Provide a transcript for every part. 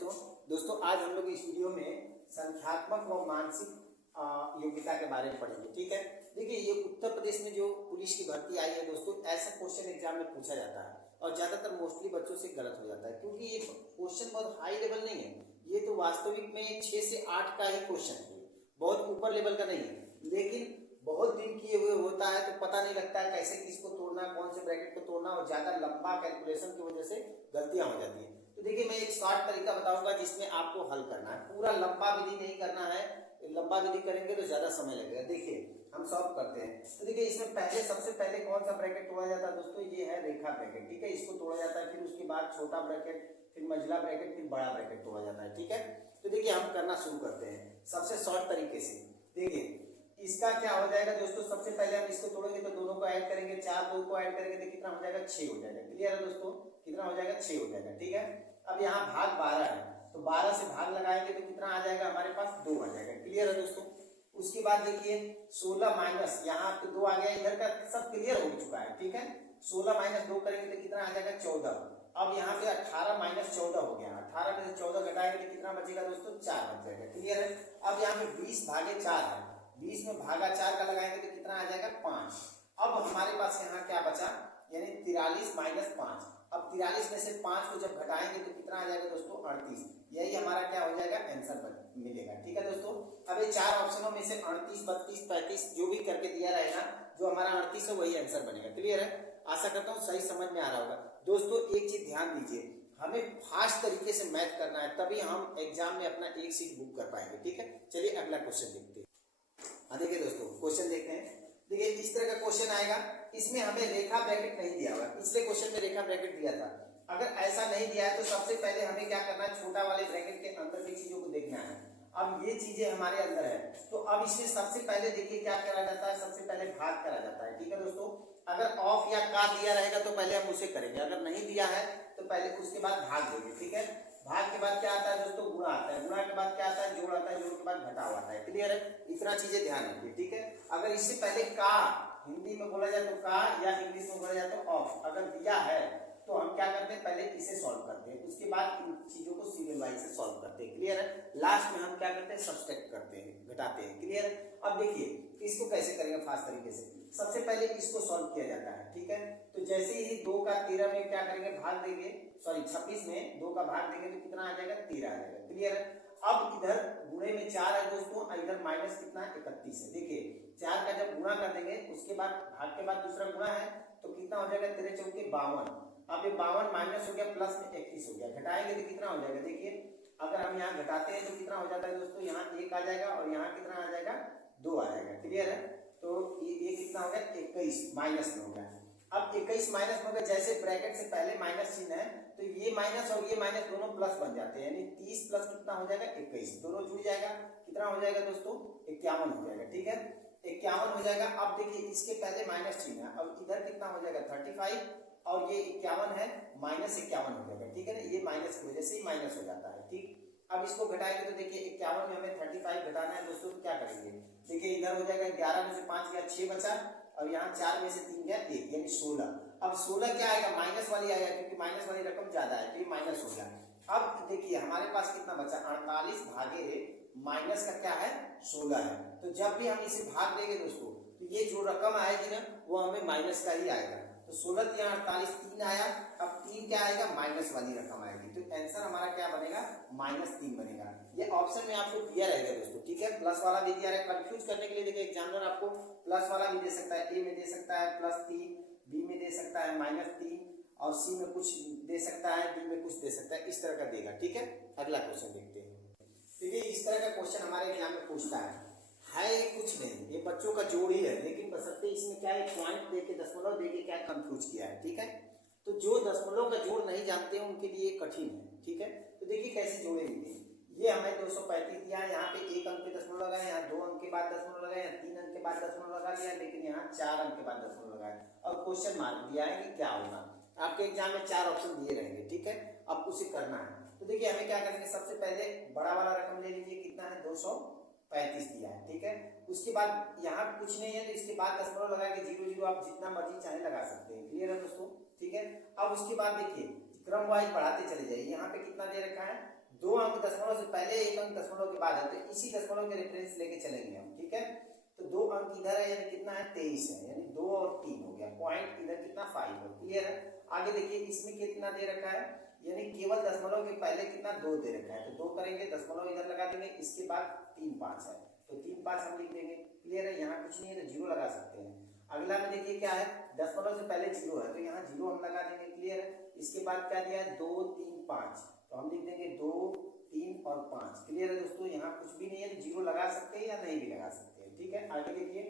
दोस्तों आज हम लोग इस वीडियो में संख्यात्मक व मानसिक योग्यता के बारे में पढ़ेंगे। ठीक है, देखिए ये उत्तर प्रदेश में जो पुलिस की भर्ती आई है दोस्तों, ऐसा क्वेश्चन एग्जाम में पूछा जाता है और ज्यादातर मोस्टली बच्चों से गलत हो जाता है क्योंकि ये क्वेश्चन बहुत हाई लेवल नहीं है। ये तो वास्तविक में 6 से 8 का ही क्वेश्चन है, बहुत ऊपर लेवल का नहीं है, लेकिन बहुत दिन किए हुए होता है तो पता नहीं लगता है कैसे किसको तोड़ना, कौन से ब्रैकेट को तोड़ना, और ज्यादा लंबा कैलकुलेशन की वजह से गलतियां हो जाती है। तो देखिए मैं एक शॉर्ट तरीका बताऊंगा जिसमें आपको हल करना है, पूरा लंबा विधि नहीं करना है, लंबा विधि करेंगे तो ज्यादा समय लगेगा। देखिए हम सॉल्व करते हैं। तो देखिए इसमें सबसे पहले कौन सा ब्रैकेट तोड़ा जाता है दोस्तों, ये है रेखा ब्रैकेट। ठीक है, इसको तोड़ा जाता है, फिर उसके बाद छोटा ब्रैकेट, फिर मंझला ब्रैकेट, फिर बड़ा ब्रैकेट तोड़ा जाता है। ठीक है, तो देखिए हम करना शुरू करते हैं सबसे शॉर्ट तरीके से। देखिए इसका क्या हो जाएगा दोस्तों, सबसे पहले हम इसको तोड़ेंगे तो दोनों को ऐड करेंगे, 4 2 को ऐड करेंगे तो कितना हो जाएगा, 6 हो जाएगा। क्लियर है दोस्तों, कितना हो जाएगा, 6 हो जाएगा। ठीक है, अब यहाँ भाग 12 है तो 12 से भाग लगाएंगे तो कितना आ जाएगा, हमारे पास 2 आ जाएगा। क्लियर है दोस्तों, उसके बाद देखिए 16 माइनस, यहाँ पे 2 आ गया, इधर का सब क्लियर हो चुका है। ठीक है, 16 माइनस 2 करेंगे तो कितना आ जाएगा, 14। अब यहाँ पे 18 माइनस 14 हो गया, 18 में से 14 घटाएंगे तो कितना बचेगा दोस्तों, 4 बच जाएगा। क्लियर है, अब यहाँ पे 20 भागे 4 है, 20 में भागा 4 का लगाएंगे तो कितना आ जाएगा, 5। अब हमारे पास यहाँ क्या बचा, यानी 43 माइनस 5। अब 43 में से 5 को जब घटाएंगे तो कितना आ जाएगा दोस्तों, 38। यही हमारा क्या हो जाएगा, आंसर मिलेगा। ठीक है दोस्तों, अब ये 4 ऑप्शनों में से 38 32 35 जो भी करके दिया रहेगा, जो हमारा 38 है वही आंसर बनेगा। क्लियर है, आशा करता हूँ सही समझ में आ रहा होगा। दोस्तों एक चीज ध्यान दीजिए, हमें फास्ट तरीके से मैथ करना है, तभी हम एग्जाम में अपना एक सीट बुक कर पाएंगे। ठीक है, चलिए अगला क्वेश्चन देखते हैं। देखिए दोस्तों क्वेश्चन देखते हैं। देखिए इस तरह का क्वेश्चन आएगा, इसमें हमें रेखा ब्रैकेट नहीं दिया हुआ, पिछले क्वेश्चन में रेखा ब्रैकेट दिया था। अगर ऐसा नहीं दिया है तो सबसे पहले हमें क्या करना है, छोटा वाले ब्रैकेट के अंदर की चीजों को देखना है। अब ये चीजें हमारे अंदर है तो अब इसमें सबसे पहले देखिए क्या करा जाता है, सबसे पहले भाग करा जाता है। ठीक है दोस्तों, अगर ऑफ या का दिया रहेगा तो पहले हम उसे करेंगे, अगर नहीं दिया है तो पहले उसके बाद भाग देंगे। ठीक है, भाग के बाद क्या आता है दोस्तों, गुणा आता है, गुणा के बाद क्या आता है, जोड़ आता है, जोड़ के बाद घटाव आता है। क्लियर है, इतना चीजें ध्यान रखिए। ठीक है, अगर इससे पहले का हिंदी में बोला जाए तो का, या इंग्लिश में बोला जाए तो ऑफ, अगर दिया है तो हम क्या करते हैं, पहले इसे सॉल्व करते हैं, उसके बाद इन चीजों को सीरियल वाइज से सॉल्व करते हैं। क्लियर है, लास्ट में हम क्या करते हैं, सब्सट्रैक्ट करते हैं, घटाते हैं। क्लियर है, अब देखिए इसको कैसे करेंगे फास्ट तरीके से। सबसे पहले इसको सॉल्व किया जाता है। ठीक है, तो जैसे ही 2 का 13 में क्या करेंगे, भाग देंगे, सॉरी 26 में 2 का भाग देंगे तो कितना आ जाएगा, 13 आ जाएगा। क्लियर है, अब इधर गुणे में 4 है दोस्तों, इधर माइनस कितना है, 31 है। देखिए 4 का जब गुणा कर देंगे उसके बाद भाग के बाद दूसरा गुणा है तो कितना हो जाएगा, 13 चौके 52। अब ये 52 माइनस हो गया, प्लस में 31 हो गया, घटाएंगे तो कितना हो जाएगा, देखिए अगर हम यहाँ घटाते हैं तो कितना हो जाता है दोस्तों, यहाँ 1 आ जाएगा और यहाँ कितना आ जाएगा, 2 आ जाएगा। क्लियर है, तो ये कितना हो गया, 21 माइनस में हो गया। अब 21 माइनस में, जैसे ब्रैकेट से पहले माइनस चिन्ह है तो ये माइनस और ये माइनस दोनों प्लस बन जाते हैं, यानी 30 प्लस कितना हो जाएगा, 21, दोनों जुड़ जाएगा, कितना हो जाएगा दोस्तों, 51 हो जाएगा। ठीक है, 51 हो जाएगा। अब देखिए इसके पहले माइनस चिन्ह है, अब इधर कितना हो जाएगा, 35, और ये 51 है, माइनस 51 हो जाएगा। ठीक है ना, ये माइनस की वजह से ही माइनस हो जाता है। ठीक, अब इसको घटाएंगे तो देखिए 51 में हमें 35 घटाना है दोस्तों, क्या करेंगे, देखिए इधर हो जाएगा 11 में से 5 गया, 6 बचा, और यहाँ 4 में से 3 गया 1, यानी 16। अब 16 क्या आएगा, माइनस वाली आएगा क्योंकि माइनस वाली रकम ज्यादा है तो ये माइनस हो गया। अब देखिए हमारे पास कितना बचा, 48 भागे माइनस का क्या है, 16 है। तो जब भी हम इसे भाग देंगे दोस्तों तो ये जो रकम आएगी ना वो हमें माइनस का ही आएगा। तो 16 या 48 3 आया, अब 3 क्या आएगा, माइनस वाली रकम आएगी, तो आंसर हमारा क्या बनेगा, -3 बनेगा। ये ऑप्शन में आपको दिया रहेगा दोस्तों। ठीक है, प्लस वाला भी दिया रहेगा, कंफ्यूज करने के लिए देखिए एग्जामिनर आपको प्लस वाला भी दे सकता है, ए में दे सकता है +3, बी में दे सकता है -3, और सी में कुछ दे सकता है, डी में कुछ दे सकता है, इस तरह का देगा। ठीक है, अगला क्वेश्चन देखते हैं। देखिए इस तरह का क्वेश्चन हमारे एग्जाम में पूछता है ये कुछ नहीं, ये बच्चों का जोड़ ही है, लेकिन बशर्ते इसमें क्या है, पॉइंट देके दशमलव देके क्या कंफ्यूज किया है। ठीक है, तो जो दशमलव का जोड़ नहीं जानते हैं उनके लिए कठिन है। ठीक है, तो देखिए कैसे जोड़ेंगे, ये हमें 235 दिया, यहाँ पे 1 अंक के दशमलव लगाए, यहाँ 2 अंक के बाद दशमलव लगाए, यहाँ 3 अंक के बाद दशमलव लगा दिया, लेकिन यहाँ 4 अंक के बाद दशमलव लगाए, और क्वेश्चन मार्क दिया है कि क्या होगा। आपके एग्जाम में 4 ऑप्शन दिए रहेंगे। ठीक है, अब उसे करना है, तो देखिए हमें क्या करेंगे, सबसे पहले बड़ा वाला रकम ले लीजिए, कितना है, 235 दिया है। ठीक है, उसके बाद यहाँ कुछ नहीं है तो इसके बाद दशमलव लगा के 0 0 आप जितना मर्जी चाहे लगा सकते हैं। क्लियर है दोस्तों। ठीक है, अब उसके बाद देखिए क्रम वाइज बढ़ाते चले जाइए, यहाँ पे कितना दे रखा है, दो अंक दशमलव से पहले, एक अंक दशमलव के बाद है, तो इसी दशमलव के रेफरेंस लेके चलेंगे हम, ठीक है। तो दो अंक इधर है, यानी कितना है 23 है, यानी 2 और 3 हो गया, पॉइंट इधर कितना 5 है, क्लियर है। आगे देखिए इसमें कितना दे रखा है, यानी केवल दशमलव के पहले कितना 2 दे रखा है, तो 2 करेंगे, दशमलव इधर लगा देंगे, इसके बाद 3 5 है, तो 3 5 हम लिख देंगे, क्लियर है। यहाँ कुछ नहीं है तो 0 लगा सकते हैं। अगला में देखिए क्या है, दशमलव से पहले 0 है, तो यहाँ 0 हम लगा देंगे, क्लियर है। इसके बाद क्या दिया है 2 3 5, तो हम लिख देंगे 2 3 और 5, क्लियर है दोस्तों। यहाँ कुछ भी नहीं है तो 0 लगा सकते हैं या नहीं भी लगा सकते हैं, ठीक है। आगे देखिए,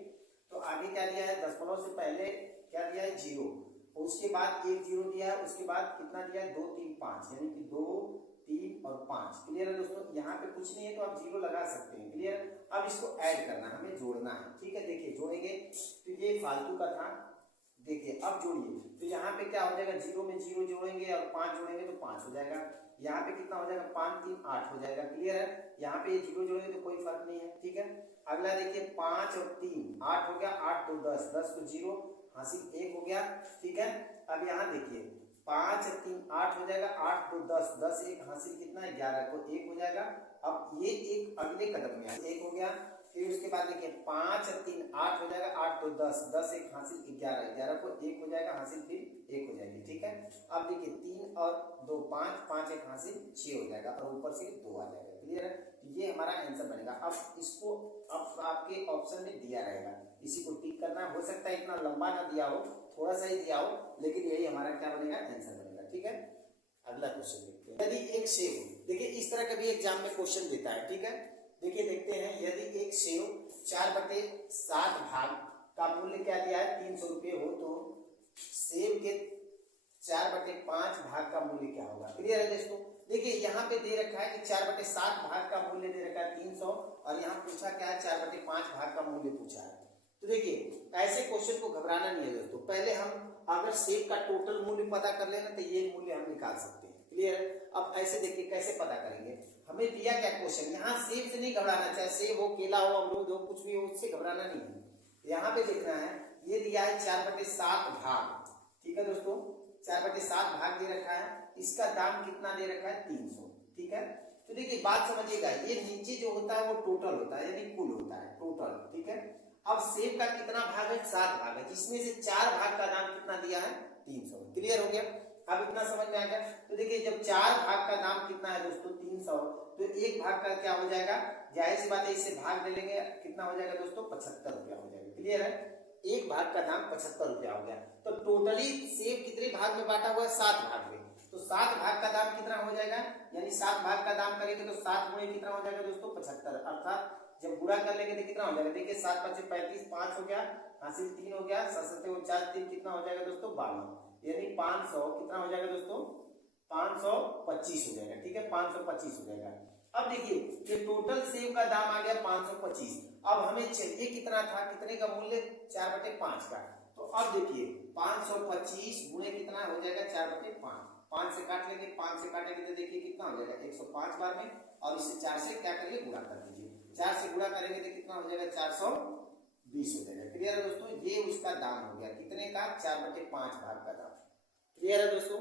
तो आगे क्या दिया है, दशमलव से पहले क्या दिया है 0, और उसके बाद एक 0 दिया है, उसके बाद कितना दिया है 2 3 5, यानी कि 2 3 और 5, क्लियर है दोस्तों। यहाँ पे कुछ नहीं है तो आप 0 लगा सकते हैं, क्लियर। अब इसको ऐड करना है, हमें जोड़ना है, ठीक है। देखिए जोड़ेंगे तो ये फालतू का था, देखिए अब जोड़िए, तो यहाँ पे क्या हो जाएगा, 0 में 0 जोड़ेंगे और 5 जोड़ेंगे तो 5 हो जाएगा। यहाँ पे कितना हो जाएगा 5 3 8 हो जाएगा, क्लियर है। यहाँ पे 0 जोड़ेंगे तो कोई फर्क नहीं है, ठीक है। अगला देखिए 5 और 3 8 हो गया, 8 2 10, 10 को 0 हासिल 1 हो गया, ठीक है। अब यहाँ देखिए 5 और 3 8 हो जाएगा, 8 2 10, 10 1 हासिल कितना है 11 को 1 हो जाएगा। अब ये एक अगले कदम में 1 हो गया, फिर उसके बाद देखिए 5 और 3 8 हो जाएगा, 8 2 10, 10 1 हासिल 11, 11 को 1 हो जाएगा हासिल, फिर 1 हो जाएगी, ठीक है। अब देखिए 3 और 2 5, 5 1 हासिल 6 हो जाएगा और ऊपर से 2 आ जाएगा, क्लियर है। ये हमारा आंसर बनेगा। अब इसको अब आपके ऑप्शन में दिया रहेगा, इसी को टिक करना। हो सकता है इतना लंबा ना दिया हो, थोड़ा सा ही दिया हो, लेकिन यही हमारा क्या बनेगा, आंसर बनेगा, ठीक है। अगला क्वेश्चन देखते हैं। यदि एक सेव, देखिए इस तरह का भी एग्जाम में क्वेश्चन देता है, ठीक है। देखिए देखते हैं, यदि एक सेव 4/7 भाग का मूल्य क्या दिया है 300 रुपये हो, तो सेव के 4/5 भाग का मूल्य क्या होगा, क्लियर है दोस्तों। देखिए यहाँ पे दे रखा है कि 4/7 भाग का मूल्य दे रखा है 300, और यहाँ पूछा क्या है 4/5 भाग का मूल्य पूछा है। तो देखिए ऐसे क्वेश्चन को घबराना नहीं है दोस्तों, पहले हम अगर सेव का टोटल मूल्य पता कर लेना तो ये मूल्य हम निकाल सकते हैं, क्लियर है। अब ऐसे देखिए कैसे पता करेंगे, हमें दिया क्या क्वेश्चन, यहाँ सेब से नहीं घबराना, चाहे सेब हो केला हो अमरूद हो कुछ भी हो, उससे घबराना नहीं है। यहाँ पे देखना है, ये दिया है 4/7 भाग, ठीक है दोस्तों, 4/7 भाग दे रखा है, इसका दाम कितना दे रखा है 300, ठीक है। तो देखिए बात समझिएगा, ये नीचे जो होता है वो टोटल होता है, यानी कुल होता है टोटल, ठीक है। अब सेब का कितना भाग है 7 भाग है, जिसमें से 4 भाग का दाम कितना दिया है 300, क्लियर हो गया। अब इतना समझ में आ गया। तो देखिए जब 4 भाग का दाम कितना है दोस्तों 300, तो एक भाग का क्या हो जाएगा, जाहिर सी बात है इससे भाग ले लेंगे, कितना हो जाएगा दोस्तों 75 रुपया हो जाएगा, क्लियर है। एक भाग का दाम 75 रुपया हो गया। तो टोटली सेब कितने भाग में बांटा हुआ है 7 भाग में, तो 7 भाग का दाम कितना हो जाएगा, यानी 7 भाग का दाम करेंगे तो 7 गुणे कितना हो जाएगा दोस्तों 75, अर्थात जब गुणा कर लेंगे तो कितना हो जाएगा, देखिए 7 5 35, 5 हो गया हासिल 3 हो गया, 7 7 49 3 कितना हो जाएगा दोस्तों 52, यानी 500 कितना हो जाएगा दोस्तों 525 हो जाएगा, ठीक है 525 हो जाएगा। अब देखिए ये टोटल सेब का दाम आ गया 525, अब हमें चाहिए कितना था, कितने का मूल्य 4/5 का, तो अब देखिए 525 गुणे कितना हो जाएगा 4/5, 5 से काट लेंगे, 5 से काटेंगे तो देखिए कितना हो जाएगा 105 बार में, और इसे 4 से क्या करिए गुणा कर दीजिए, 4 से गुणा करेंगे तो कितना हो जाएगा 420 हो जाएगा, क्लियर है दोस्तों। ये उसका दाम हो गया कितने का 4/5 भाग का दाम, क्लियर है दोस्तों।